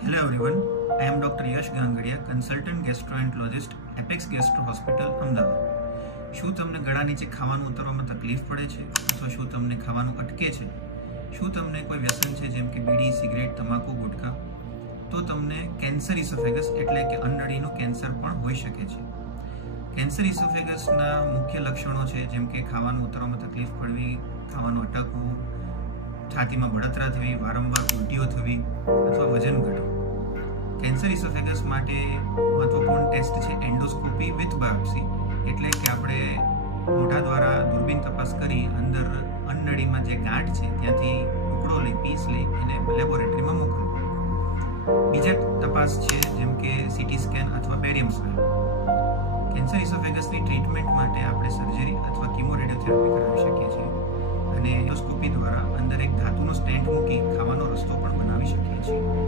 Hello everyone, I am Dr. Yash Gangadiya, consultant gastroenterologist, apex gastro hospital, Ahmedabad. શું તમને ગળા નીચે ખાવાનું ઉતરવામાં તકલીફ પડે છે અથવા શું તમને ખાવાનું અટકે છે? શું તમને કોઈ વ્યસન છે જેમ કે બીડી, સિગરેટ, તમાકુ, ગુટખા? તો તમને કેન્સર ઇસોફેગસ એટલે કે અન્નળીનું કેન્સર પણ હોઈ શકે છે. કેન્સર ઇસોફેગસના મુખ્ય લક્ષણો છે જેમ કે ખાવાનું ઉતરવામાં તકલીફ પડવી, ખાવાનું અટકવું, છાતીમાં બળતરા થવી, વારંવાર ઉલટીઓ થવી અથવા વજન ઘટવું. કેન્સર ઇસોફેગસ માટે મહત્વપૂર્ણ ટેસ્ટ છે એન્ડોસ્કોપી વિથ બાયોપ્સી, એટલે કે આપણે મોઢા દ્વારા દૂરબીન તપાસ કરી અંદર અન્નળીમાં જે ગાંઠ છે ત્યાંથી ટુકડો લઈ, પીસ લઈ એને લેબોરેટરીમાં મોકલવું. બીજા તપાસ છે જેમ કે સીટી સ્કેન અથવા બેરિયમ સ્વેલ. કેન્સર ઇસોફેગસની ટ્રીટમેન્ટ માટે આપણે સર્જરી અથવા કીમો રેડિયોથેરાપી કરાવી શકીએ છીએ અને એન્ડોસ્કોપી દ્વારા અંદર એક ધાતુનો સ્ટેન્ટ મૂકી ખાવાનો રસ્તો પણ બનાવી શકીએ છીએ.